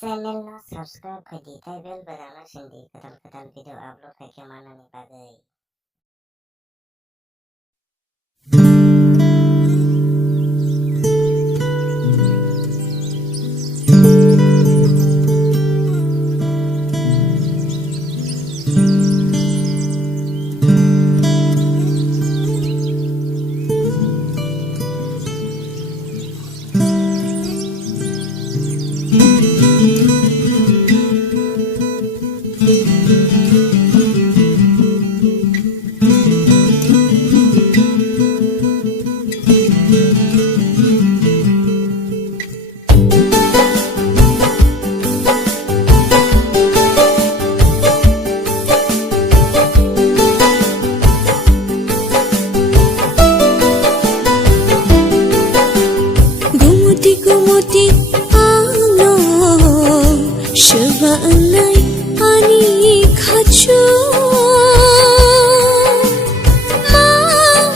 चैनलमा subscribe खैदिँदै बेल बजाउन सिन्धी कतल video upload भएका माननी बागै Gumuti ano Shabanay ani khachu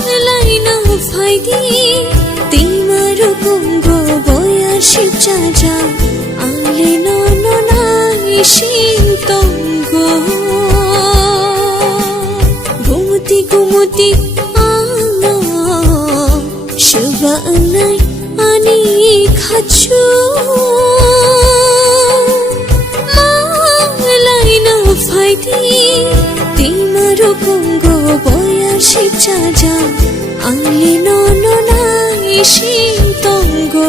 Malay na faidi Timaru kungo boya shichaja Ale no no nai shintongo Gumuti ano Shabanay ani khachu malai na faidi timaru kungo boya shichaja ali no no nai shintongo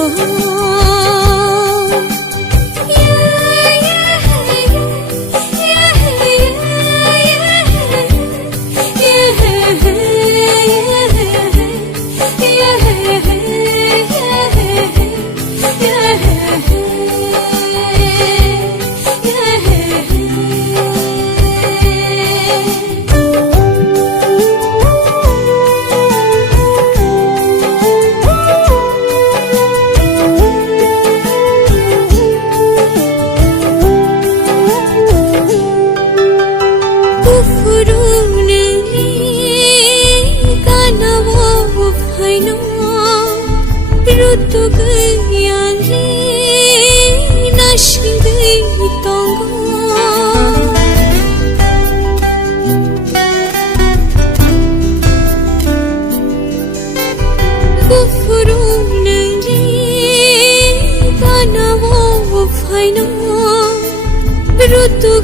Rutu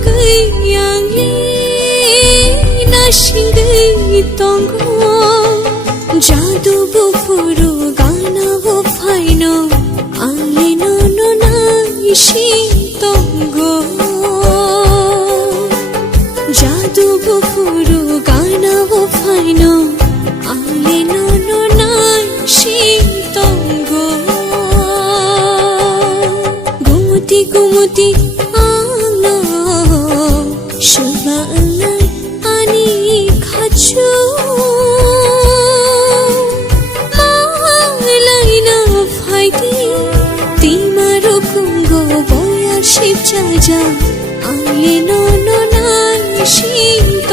yang li nashingai tongo jadu bufuru gana wo faino ali no no nai shintongo jadu bufuru gana wo faino ali no no nai shintongo gumuti Shabanay ani khachu malay na faidi timaru kungo boya shichaja ali no no nai shintongo